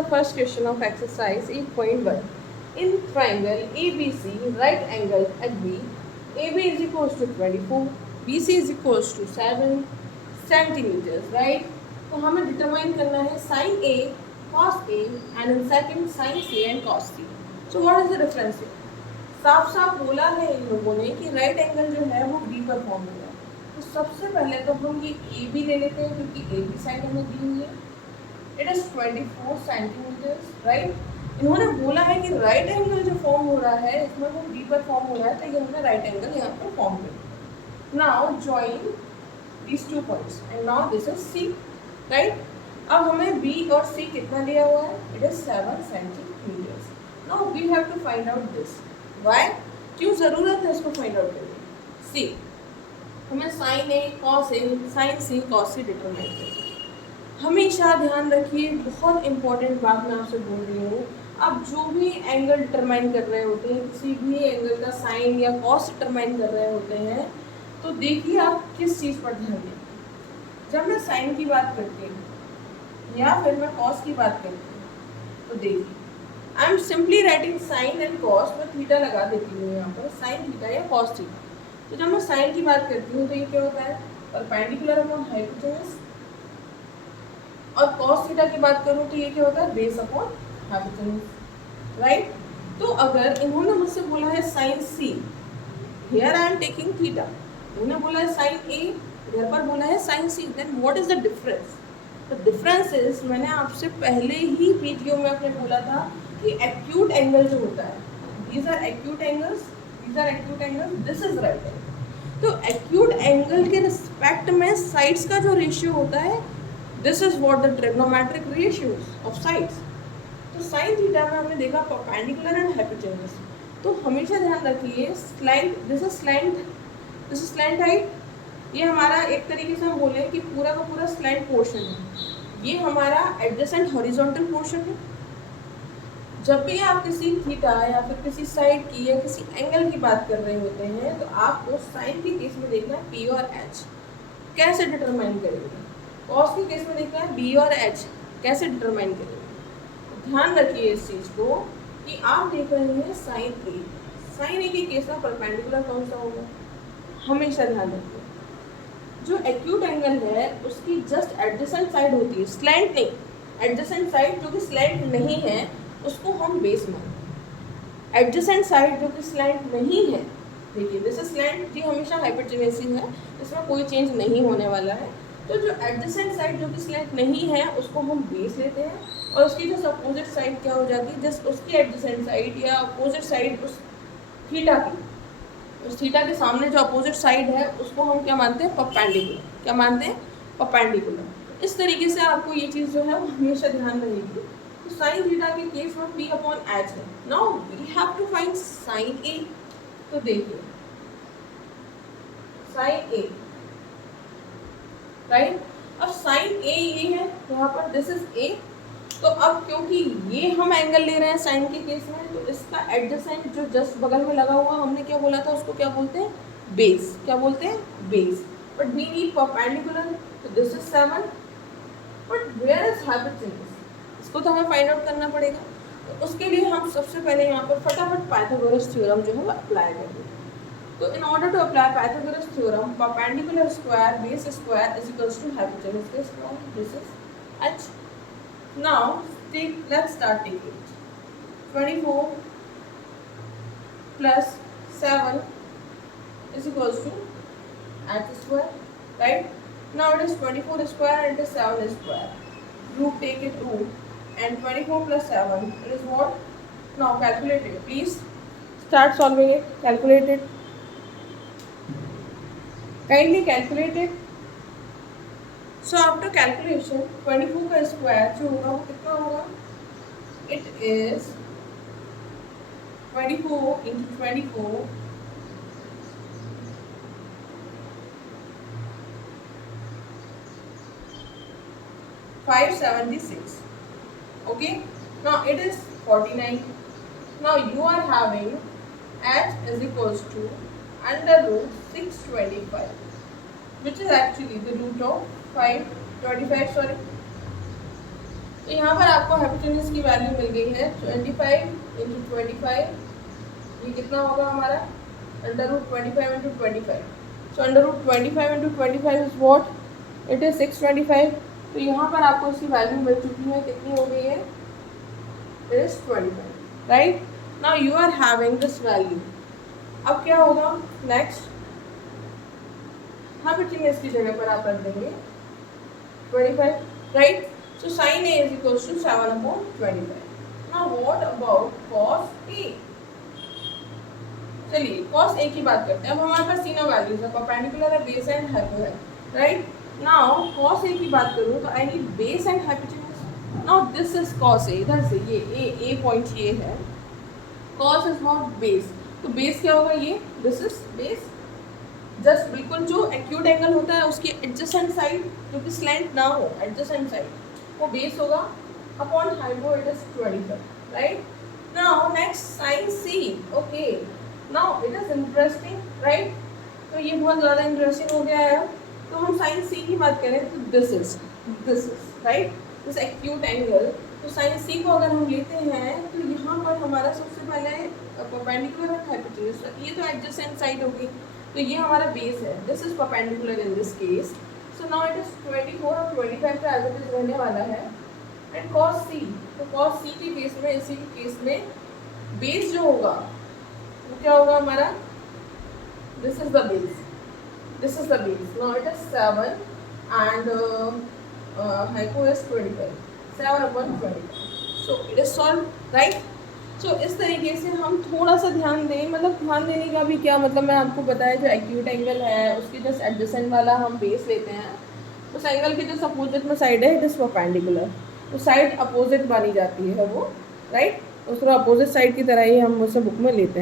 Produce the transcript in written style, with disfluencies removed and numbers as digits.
the first question of exercise 8.1. In triangle ABC, right angle at B, AB is equals to 24, BC is equals to 7 centimeters, right? तो हमें determine करना है sin A, cos A, and in second sin C and cos C. So what is the difference here? साफ साफ बोला है इन लोगों ने कि राइट एंगल जो है वो बी पर फॉर्म हो रहा है। तो सबसे पहले तो हम ये ए बी ले लेते हैं क्योंकि ए बी साइड हमें दी हुई है। It is 24 centimetres, right. इन्होंने बोला है कि राइट एंगल जो फॉर्म हो रहा है इसमें वो बी पर फॉर्म हो रहा है, तो ये हमने राइट एंगल यहाँ पर फॉर्म कर। Now join these 2 points and now this is C, right? अब हमें B और C कितना दिया हुआ है? It is 7 centimeters. Now we have to find out this. Why? क्यों ज़रूरत है इसको फाइंड आउट करने? C. हमें sin A, cos A, sin C, cos C determine करना है। हमेशा ध्यान रखिए, बहुत इंपॉर्टेंट बात मैं आपसे बोल रही हूँ। आप जो भी एंगल डिटरमाइन कर रहे होते हैं, किसी भी एंगल का साइन या कॉस डिटरमाइन कर रहे होते हैं, तो देखिए आप किस चीज़ पर ध्यान दें। जब मैं साइन की बात करती हूँ या फिर मैं कॉस की बात करती हूँ, तो देखिए I am simply writing sine and cos, मैं थीटा लगा देती हूँ यहाँ पर, साइन थीटा या कॉस थीटा। तो जब मैं साइन की बात करती हूँ तो ये क्या होता है? Perpendicular upon hypotenuse. और कॉस थीटा की बात करूँ तो ये क्या होता है? Base upon hypotenuse, right. तो अगर इन्होंने मुझसे बोला है sine C, here I am taking theta, उन्होंने बोला है साइन ए, इधर पर बोला है sine C, then what is the difference? The difference is, मैंने आपसे पहले ही वीडियो में आपने बोला था कि एक्यूट एंगल जो होता है, these are acute angles, these are acute angles, this is right angle. तो एक्यूट एंगल के रिस्पेक्ट में साइड्स का जो रेशियो होता है, this is what the trigonometric ratios of sides. तो साइन थीटा में हमने देखा परपेंडिकुलर एंड हाइपोटेनस। तो हमेशा ध्यान रखिए, slant, this is slant, this is slant height. ये हमारा एक तरीके से हम बोले कि पूरा का पूरा स्लैंट पोर्शन है, ये हमारा एडजेसेंट हॉरिजॉन्टल पोर्शन है। जब भी आप किसी थीटा या फिर किसी साइड की या किसी एंगल की बात कर रहे होते हैं, तो आपको साइन के केस में देखना है पी और एच कैसे डिटरमाइन करेंगे, कॉस के केस में देखना है बी और एच कैसे डिटरमाइन करेंगे। ध्यान रखिए इस चीज़ को कि आप देख रहे हैं साइन ए, साइन ए के केस में परपेंडिकुलर कौन सा होगा? हमेशा ध्यान रखिए, जो एक्यूट एंगल है उसकी जस्ट एडजेसेंट साइड होती है, स्लैंट नहीं, एडजेसेंट साइड जो कि स्लैंट नहीं है उसको हम बेस मानते हैं। एडजेसेंट साइड जो कि स्लैंट नहीं है, देखिए दिस स्लैंट जी हमेशा हाइपोटेनस है, इसमें कोई चेंज नहीं होने वाला है। तो जो एडजेसेंट साइड जो कि स्लैंट नहीं है उसको हम बेस लेते हैं, और उसकी जो अपोजिट साइड क्या हो जाती है? जस्ट उसकी एडजेसेंट साइड या अपोजिट साइड उस थीटा की, उस थीटा के सामने जो अपोजिट साइड है उसको हम क्या मानते हैं? परपेंडिकुलर। क्या मानते हैं? परपेंडिकुलर। इस तरीके से आपको ये चीज़ जो है वो हमेशा ध्यान रहेगी। तो साइन थीटा के केस में पी अपॉन एच है। Now we have to find sine A. तो देखिए साइन ए, राइट। अब साइन ए ये है यहाँ पर, दिस इज ए। तो अब क्योंकि ये हम एंगल ले रहे हैं साइन के केस में, तो इसका एडजेसेंट जो जस्ट बगल में लगा हुआ, हमने क्या बोला था उसको? क्या बोलते हैं? बेस। क्या बोलते हैं? Base. But we need perpendicular, तो this is 7। But where is hypotenuse? इसको तो हमें फाइंड आउट करना पड़ेगा। तो उसके लिए हम सबसे पहले यहाँ पर फटाफट पाइथागोरस थ्योरम जो है वो अप्लाई करेंगे। तो in order to apply Pythagoras theorem, perpendicular square base square is equals to hypotenuse square. This is h. Now let's start taking it. 24 plus 7 is equals to h square, right? Now it is 24 square and it is 7 square. Root, take it root, and 24 plus 7 it is what? Now calculate it. Please start solving it. Calculate it. Kindly calculate it. So after calculation 24 का square जो होगा वो कितना होगा? It is 24 into 24 576. Okay, now it is 49. Now you are having h is equals to under root 625, which is actually the root of 525, sorry. तो यहाँ पर आपको हाइपोटेन्यूज की वैल्यू मिल गई है 25 इंटू 25, ये कितना होगा हमारा √25 into 25। So √25 into 25 is what, it is 625। तो यहाँ पर आपको इसकी वैल्यू मिल चुकी है, कितनी हो गई है, it is 25, right. Now you are having this value. अब क्या होगा नेक्स्ट, हाइपोटेन्यूज की जगह पर आप रख देंगे 25, right. So sin A is equals to 7/25. Now what about cos A? चलिए cos A की बात करते हैं। अब हमारे पास तीनों वैल्यूज है, परपेंडिकुलर है, बेस एंड हाइपो है, राइट। नाउ cos A की बात करूँ तो I need base and hypotenuse. Now this is cos A, इधर से ये A पॉइंट ये है, cos इज नॉट बेस, तो बेस क्या होगा, ये दिस इज बेस। जस्ट बिल्कुल जो एक्यूट एंगल होता है उसकी एडजेसेंट साइड, जो कि स्लैंट ना हो, एडजेसेंट साइड वो बेस होगा, upon hypo it is 25, right. Now next sine C, okay, now it is interesting, right. तो ये बहुत ज़्यादा इंटरेस्टिंग हो गया है। तो हम साइन सी की बात करें तो this is right, this acute angle. तो साइन सी को अगर हम लेते हैं तो यहाँ पर हमारा सबसे पहले परपेंडिकुलर है हाइपोटेन्यूज, ये तो एडजेसेंट साइड होगी, तो ये हमारा बेस है, this is perpendicular in this case. So now it is 24 और 25 का एज इट इज रहने वाला है। एंड cos c, तो cos c के केस में, इसी के केस में बेस जो होगा वो क्या होगा हमारा, this is the base, this is the base. Now it is 7 and hypo is 25, 7/25। So it is solve, right. So इस तरीके से हम थोड़ा सा ध्यान दें, मतलब ध्यान देने का भी क्या मतलब, मैं आपको बताया जो एक्यूट एंगल है उसके जस्ट एडजेसेंट वाला हम बेस लेते हैं, उस एंगल के जो अपोजिट में साइड है इट इज़ परपेंडिकुलर, तो साइड अपोजिट मानी जाती है वो, राइट। उसको अपोजिट साइड की तरह ही हम उसे बुक में लेते हैं।